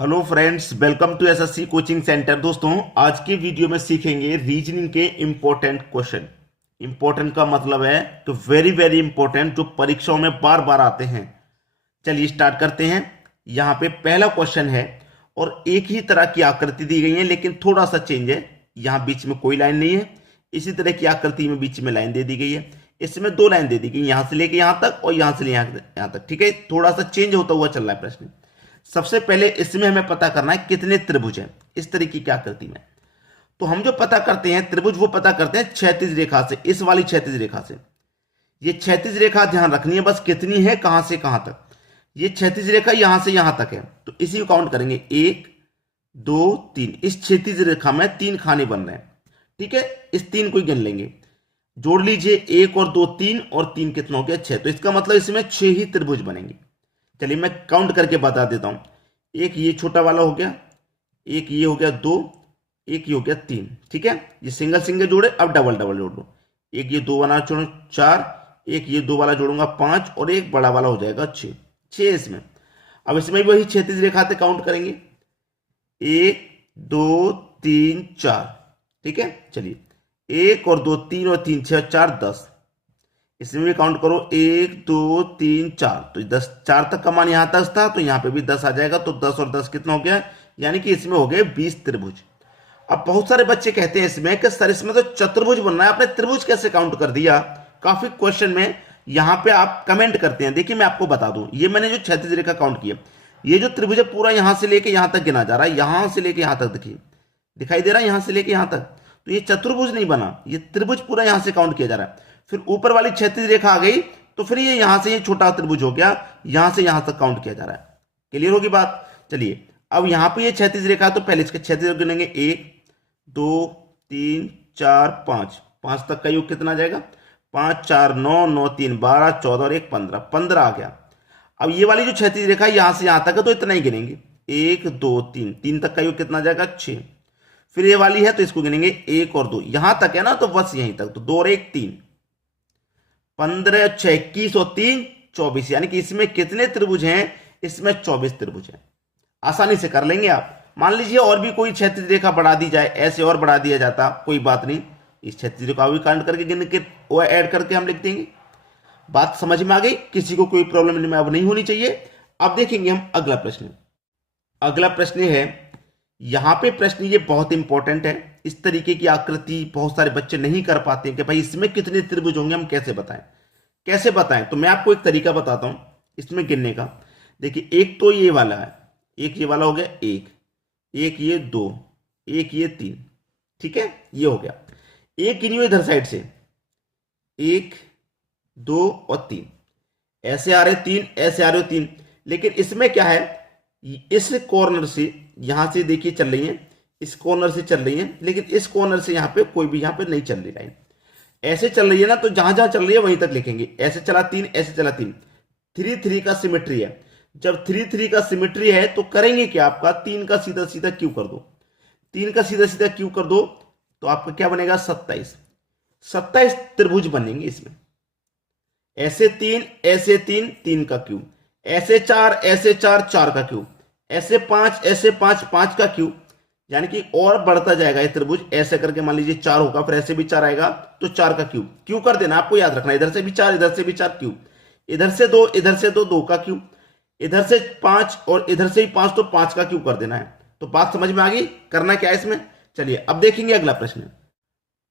Hello friends, welcome to SSC coaching centre. दोस्तों, आज की वीडियो में सीखेंगे रीजनिंग के इंपॉर्टेंट क्वेश्चन। इंपॉर्टेंट का मतलब है कि वेरी वेरी इंपॉर्टेंट, जो परीक्षाओं में बार बार आते हैं। चलिए स्टार्ट करते हैं। यहाँ पे पहला क्वेश्चन है और एक ही तरह की आकृति दी गई है, लेकिन थोड़ा सा चेंज है। यहाँ बीच में कोई लाइन नहीं है, इसी तरह की आकृति में बीच में लाइन दे दी गई है। इसमें दो लाइन दे दी गई, यहां से लेके यहां तक और यहां से यहां तक। ठीक है, थोड़ा सा चेंज होता हुआ चल रहा है प्रश्न। सबसे पहले इसमें हमें पता करना है कितने त्रिभुज हैं इस तरीके की आकृति में। तो हम जो पता करते हैं त्रिभुज, वो पता करते हैं क्षैतिज रेखा से, इस वाली क्षैतिज रेखा से। ये क्षैतिज रेखा ध्यान रखनी है बस, कितनी है, कहां से कहां तक। ये क्षैतिज रेखा यहां से यहां तक है, तो इसी को काउंट करेंगे। 1 2 3, इस क्षैतिज रेखा में 3 खाने बन रहे हैं। ठीक है, इस 3 को ही गिन लेंगे। जोड़ लीजिए, 1 और 2 3, और 3 कितना हो गया, 6। तो इसका मतलब इसमें 6 ही त्रिभुज बनेंगे। चलिए मैं काउंट करके बता देता हूं। एक ये छोटा वाला हो गया, एक ये हो गया 2, एक ये हो गया 3। ठीक है, ये सिंगल सिंगल जोड़े, अब डबल डबल जोड़ दो। एक ये 2 वाला जोड़ो 4, एक ये 2 वाला जोड़ूंगा 5, और एक बड़ा वाला हो जाएगा 6। 6 इसमें। अब इसमें वही क्षैतिज रेखा से काउंट करेंगे, 1 2 3 4। ठीक है, चलिए 1 और 2 3 और 3 6 4 10। इसमें भी काउंट करो, 1 2 3 4। तो 10, 4 तक का मान यहां 10 था, तो यहां पे भी 10 आ जाएगा। तो 10 और 10 कितना हो गया, यानी कि इसमें हो गए 20 त्रिभुज। अब बहुत सारे बच्चे कहते हैं इसमें कि सर इसमें तो चतुर्भुज बनना है, आपने त्रिभुज कैसे काउंट कर दिया। काफी क्वेश्चन में यहां पे आप कमेंट करते हैं। देखिए मैं आपको बता दूं, ये मैंने जो क्षैतिज रेखा काउंट किया, ये जो त्रिभुज है पूरा यहां से लेके यहां तक गिना जा रहा है, यहां से लेके यहां तक। देखिए दिखाई दे रहा है, यहां से लेके यहां तक। तो ये चतुर्भुज नहीं बना, ये त्रिभुज पूरा यहां से काउंट किया जा रहा है। फिर ऊपर वाली क्षैतिज रेखा आ गई, तो फिर ये यहां से ये छोटा त्रिभुज हो गया, यहां से यहां तक काउंट किया जा रहा है। क्लियर होगी बात। चलिए अब यहां पे ये क्षैतिज रेखा, तो पहले इसके क्षैतिज गिनेंगे, 1 2 3 4 5। 5 तक का योग कितना आ जाएगा, 5 4 9 9 3 12 14 और 1 15। 15 आ गया। अब ये वाली जो क्षैतिज रेखा यहां से यहां तक है, तो इतना ही गिनेंगे, 1 2 3। 3 तक का योग कितना आ जाएगा, 6। फिर ये वाली है तो इसको गिनेंगे, 1 और 2, यहां तक है ना, तो बस यहीं तक। तो 2 और 1 3, 15 6 21 और 3 24। यानी कि इसमें कितने त्रिभुज हैं, इसमें 24 त्रिभुज हैं। आसानी से कर लेंगे आप। मान लीजिए और भी कोई क्षैतिज रेखा बढ़ा दी जाए, ऐसे और बढ़ा दिया जाता, कोई बात नहीं, इस क्षैतिज रेखा भी काउंट करके गिन के वो ऐड करके हम लिख देंगे। बात समझ में आ गई, किसी को कोई प्रॉब्लम में अब नहीं होनी चाहिए। अब देखेंगे हम अगला प्रश्न। अगला प्रश्न है, यहां पे प्रश्न ये बहुत इंपॉर्टेंट है। इस तरीके की आकृति बहुत सारे बच्चे नहीं कर पाते हैं कि भाई इसमें कितने त्रिभुज होंगे, हम कैसे बताएं। कैसे बताएं, तो मैं आपको एक तरीका बताता हूं इसमें गिनने का। देखिए एक तो ये वाला है, एक ये वाला हो गया, एक ये 2, एक ये 3। ठीक है, ये हो गया। एक गिनियो इधर साइड से, 1 2 और 3। ऐसे आ रहे 3, ऐसे आ रहे 3। लेकिन इसमें क्या है, इस कॉर्नर से यहां से देखिए चल रही है, इस कॉर्नर से चल रही है, लेकिन इस कॉर्नर से यहां पे कोई भी यहां पे नहीं चल रही लाइन। ऐसे चल रही है ना, तो जहां जहां चल रही है वहीं तक लिखेंगे। ऐसे चला 3, ऐसे चला 3। 3 3 का सिमेट्री है। जब 3 3 का सिमेट्री है तो करेंगे क्या, आपका 3 का सीधा सीधा क्यू कर दो। 3 का सीधा सीधा क्यू कर दो, तो आपका क्या बनेगा, 27। 27 त्रिभुज बनेंगे इसमें। ऐसे 3, ऐसे 3, 3 का क्यूब, ऐसे 4, ऐसे 4, 4 का क्यूब, ऐसे 5, ऐसे 5, 5 का क्यूब। यानी कि और बढ़ता जाएगा ये त्रिभुज। ऐसे करके मान लीजिए 4 होगा, फिर ऐसे भी 4 आएगा, तो 4 का क्यूब। क्यू कर देना, आपको याद रखना, इधर से भी 4, इधर से भी 4 क्यूब, इधर से 2, इधर से 2, 2 का क्यूब, इधर से 5 और इधर से भी 5, तो 5 का क्यूब कर देना है। तो बात समझ में आ गई, करना क्या है इसमें। चलिए अब देखेंगे अगला प्रश्न।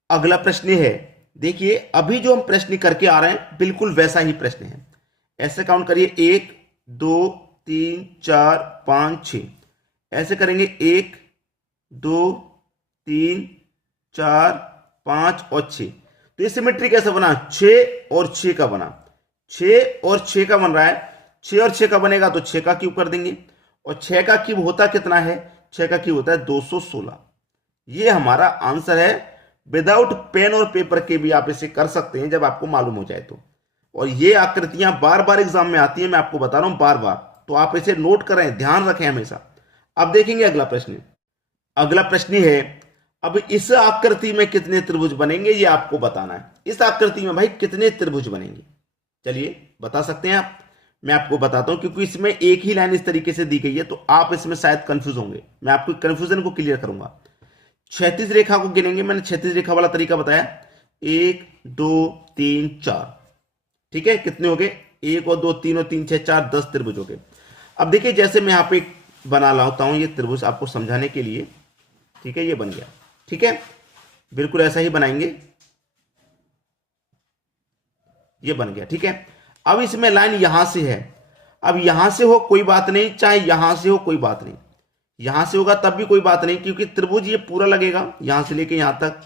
अगला प्रश्न है, देखिए अभी जो हम प्रश्न करके आ रहे हैं बिल्कुल वैसा ही प्रश्न है। ऐसे काउंट करिए, 1 2 3 4 5 6। ऐसे करेंगे 1 2 3 4 5 और 6। तो ये सिमेट्री कैसे बना, 6 और 6 का बना। 6 और 6 का बन रहा है, 6 और 6 का बनेगा तो 6 का क्यूब कर देंगे। और 6 का क्यूब होता कितना है, 6 का क्यूब होता है 216। ये हमारा आंसर है। विदाउट पेन और पेपर के भी आप इसे कर सकते हैं जब आपको मालूम हो जाए तो। और ये आकृतियां बार बार एग्जाम में आती हैं, मैं आपको बता रहा हूं बार बार, तो आप इसे नोट करें, ध्यान रखें हमेशा। अब देखेंगे अगला प्रश्न। अगला प्रश्न है, अब इस आकृति में कितने त्रिभुज बनेंगे ये आपको बताना है। इस आकृति में भाई कितने त्रिभुज बनेंगे, चलिए बता सकते हैं आप। मैं आपको बताता हूं, क्योंकि इसमें एक ही लाइन इस तरीके से दी गई है तो आप इसमें शायद कंफ्यूज होंगे। मैं आपको कंफ्यूजन को क्लियर करूंगा। क्षैतिज रेखा को गिनेंगे, मैंने क्षैतिज रेखा वाला तरीका बताया, 1 2 3 4, ठीक है, कितने हो गए, 1 और 2 3 और 3 6 4 10 त्रिभुज हो गए। अब देखिए जैसे मैं यहां पे बना लाता हूं ये त्रिभुज आपको समझाने के लिए, ठीक है, ये बन गया, ठीक है, बिल्कुल ऐसा ही बनाएंगे, ये बन गया, ठीक है। अब इसमें लाइन यहां से है, अब यहां से हो कोई बात नहीं, चाहे यहां से हो कोई बात नहीं, यहां से होगा तब भी कोई बात नहीं, क्योंकि त्रिभुज ये पूरा लगेगा यहां से लेके यहां तक,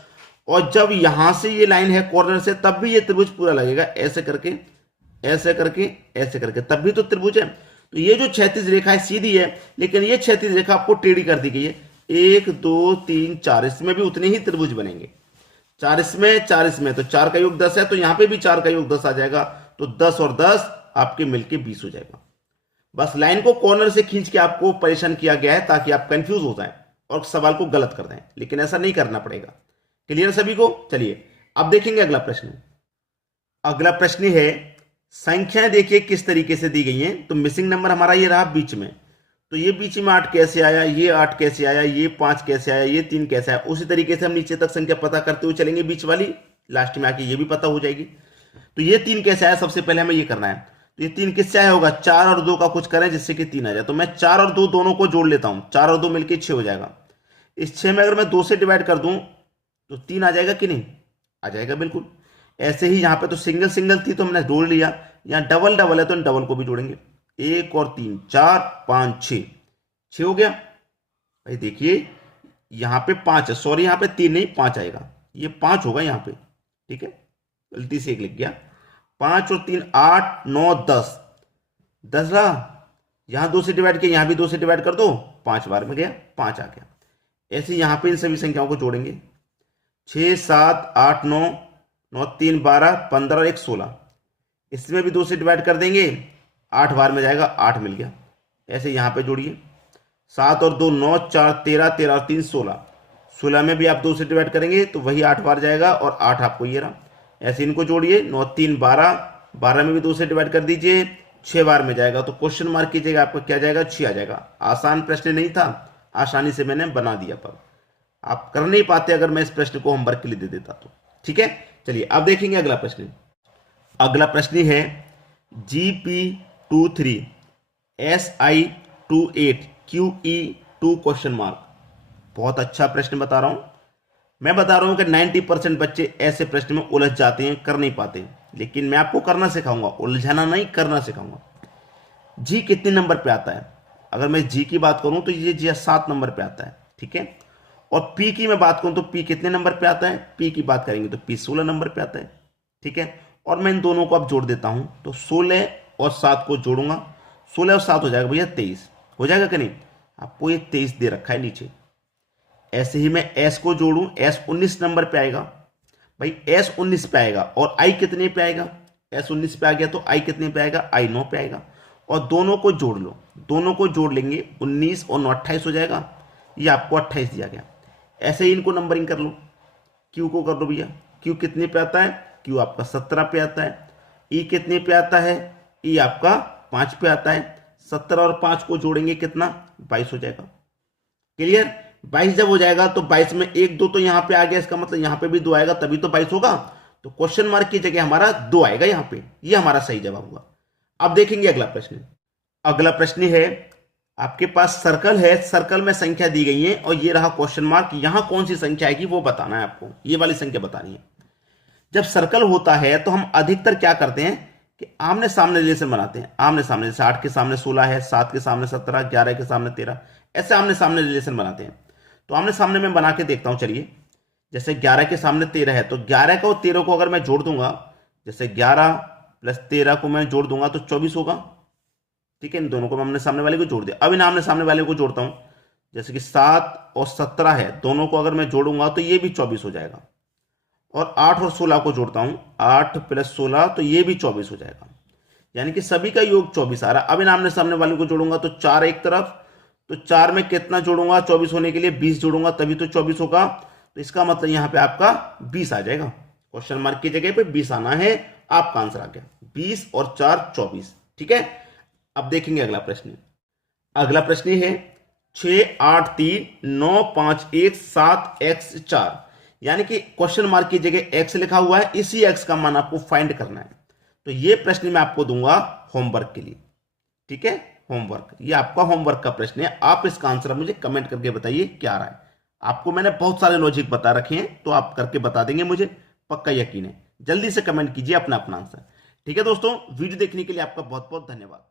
और जब यहां से ये लाइन है कॉर्नर से तब भी ये त्रिभुज पूरा लगेगा, ऐसे करके ऐसे करके ऐसे करके, तब भी तो त्रिभुज है। तो ये जो क्षैतिज रेखा है सीधी है, लेकिन ये क्षैतिज रेखा आपको टेढ़ी कर दी गई है, 1 2 3 4, इसमें भी उतने ही त्रिभुज बनेंगे, 4 इसमें 4 इसमें, तो 4 का योग 10 है, तो यहां पे भी 4 का योग 10 आ जाएगा, तो 10 और 10 आपके मिलके 20 हो जाएगा। बस लाइन को कॉर्नर से खींच के आपको परेशान किया गया है ताकि आप कंफ्यूज हो जाएं और सवाल को गलत कर दें, लेकिन ऐसा नहीं करना पड़ेगा। क्लियर सभी को? चलिए अब देखेंगे अगला प्रश्न। अगला प्रश्न है, संख्याएं देखिए किस तरीके से दी गई हैं। तो मिसिंग नंबर हमारा ये रहा बीच में, तो ये बीच में 8 कैसे आया, ये 8 कैसे आया, ये 5 कैसे आया, ये 3 कैसे आया, उसी तरीके से हम नीचे तक संख्या पता करते हुए चलेंगे, बीच वाली लास्ट में आके ये भी पता हो जाएगी। तो ये 3 कैसे आया, सबसे पहले हमें ये करना है। तो ये 3 किससे आया होगा, 4 और 2 का कुछ करें जिससे कि 3 आ जाए। तो मैं 4 और 2 दोनों को जोड़ लेता हूं, 4 और 2 मिलकर 6 हो जाएगा। इस 6 में अगर मैं 2 से डिवाइड कर दूं तो 3 आ जाएगा कि नहीं, आ जाएगा बिल्कुल। ऐसे ही यहां पे तो सिंगल सिंगल थी तो हमने जोड़ लिया, यहां डबल डबल है तो डबल को भी जोड़ेंगे, 1 और 3 4 5 6 हो गया। भाई देखिए यहां पे 5 है, सॉरी यहां पे 3 नहीं 5 आएगा, ये 5 होगा यहां पे, ठीक है, गलती से 1 लिख गया। 5 और 3 8 9 10, 10 रहा, यहां 2 से डिवाइड किया, यहां भी 2 से डिवाइड कर दो, 5 बार में गया, 5 आ गया। ऐसे यहां पे इन सभी संख्याओं को जोड़ेंगे, 6 7 8 9 9 3 12 15 और 1 16, इसमें भी 2 से डिवाइड कर देंगे, 8 बार में जाएगा, 8 मिल गया। ऐसे यहां पे जोड़िए, 7 और 2 9 4 13 13 और 3 16, 16 में भी आप 2 से डिवाइड करेंगे तो वही 8 बार जाएगा और 8 आपको ये रहा। ऐसे इनको जोड़िए, 9 3 12, 12 में भी 2 से डिवाइड कर दीजिए, 6 बार में जाएगा, तो क्वेश्चन मार्क कीजिएगा, आपको क्या जाएगा, 6 आ जाएगा। आसान प्रश्न नहीं था, आसानी से मैंने बना दिया, पर आप कर नहीं पाते अगर मैं इस प्रश्न को होमवर्क के लिए दे देता तो, ठीक है। चलिए अब देखेंगे अगला प्रश्न। अगला प्रश्न है GP23 SI28 QE2 question mark. बहुत अच्छा प्रश्न बता रहा हूं, मैं बता रहा हूं कि 90% बच्चे ऐसे प्रश्न में उलझ जाते हैं, कर नहीं पाते, लेकिन मैं आपको करना सिखाऊंगा, उलझाना नहीं, करना सिखाऊंगा। जी कितने नंबर पे आता है, अगर मैं जी की बात करूं तो ये जी 7 नंबर पे आता है, ठीक है। और पी की मैं बात करूं तो पी कितने नंबर पे आता है, पी की बात करेंगे तो पी 16 नंबर पे आता है, ठीक है। और मैं इन दोनों को अब जोड़ देता हूं, तो 16 और 7 को जोड़ूंगा, 16 और 7 हो जाएगा भैया 23, हो जाएगा कि नहीं, आपको ये 23 दे रखा है नीचे। ऐसे ही मैं एस को जोड़ूं, एस 19 नंबर पे आएगा, भाई एस 19 पे आएगा, और आई कितने पे आएगा, एस 19 पे आ गया तो आई कितने पे आएगा, आई 9 पे आएगा। और दोनों को जोड़ लो, दोनों को जोड़ लेंगे, 19 और 9 28 हो जाएगा, ये आपको 28 दिया गया। ऐसे ही इनको नंबरिंग कर लो, क्यू को कर लो भैया, क्यू कितने पे आता है, क्यू आपका 17 पे आता है। ई कितने पे आता है, ई आपका 5 पे आता है। 17 और 5 को जोड़ेंगे कितना, 22 हो जाएगा। क्लियर, 22 जब हो जाएगा तो 22 में 1 2 तो यहां पे आ गया, इसका मतलब यहां पे भी 2 आएगा तभी तो 22 होगा, तो क्वेश्चन मार्क की जगह हमारा 2 आएगा यहां पे, ये हमारा सही जवाब हुआ। अब देखेंगे अगला प्रश्न। अगला प्रश्न है, आपके पास सर्कल है, सर्कल में संख्या दी गई है और ये रहा क्वेश्चन मार्क, यहां कौन सी संख्या आएगी वो बताना है आपको, ये वाली संख्या बतानी है। जब सर्कल होता है तो हम अधिकतर क्या करते हैं कि आमने सामने रिलेशन बनाते हैं, आमने सामने, जैसे 8 के सामने 16 है, 7 के सामने 17, 11 के सामने 13, ऐसे आमने सामने रिलेशन बनाते हैं। तो आमने सामने में बना के देखता हूं, चलिए। जैसे 11 के सामने 13 है, तो 11 को 13 को अगर मैं जोड़ दूंगा, जैसे 11 प्लस 13 को मैं जोड़ दूंगा तो 24 होगा, ठीक है। इन दोनों को मैं आमने सामने वाले को जोड़ दिया। अब इन आमने सामने वाले को जोड़ता हूं, जैसे कि 7 और 17 है, दोनों को अगर मैं जोड़ूंगा तो ये भी 24 हो जाएगा। और 8 और 16 को जोड़ता हूं, 8 प्लस 16 तो ये भी 24 हो जाएगा, यानी कि सभी का योग 24 आ रहा है। अब इन आमने सामने वाले को जोड़ूंगा तो 4 एक तरफ, तो 4 में कितना जोड़ूंगा, 24 होने के लिए 20 जोड़ूंगा तभी तो 24 होगा, तो इसका मतलब यहां पे आपका 20 आ जाएगा। क्वेश्चन मार्क की जगह पे 20 आना है, आपका आंसर आ गया 20 और 4 24। ठीक है, अब देखेंगे अगला प्रश्न। अगला प्रश्न है 6839517x4, यानी कि क्वेश्चन मार्क की जगह x लिखा हुआ है, इसी x का मान आपको फाइंड करना है। तो ये प्रश्न मैं आपको दूंगा होमवर्क के लिए, ठीक है, होमवर्क, ये आपका होमवर्क का प्रश्न है। आप इसका आंसर मुझे कमेंट करके बताइए क्या रहा है। आपको मैंने बहुत सारे लॉजिक बता रखे हैं, तो आप करके बता देंगे, मुझे पक्का यकीन है। जल्दी से कमेंट कीजिए अपना अपना आंसर। ठीक है दोस्तों, वीडियो देखने के लिए आपका बहुत बहुत धन्यवाद।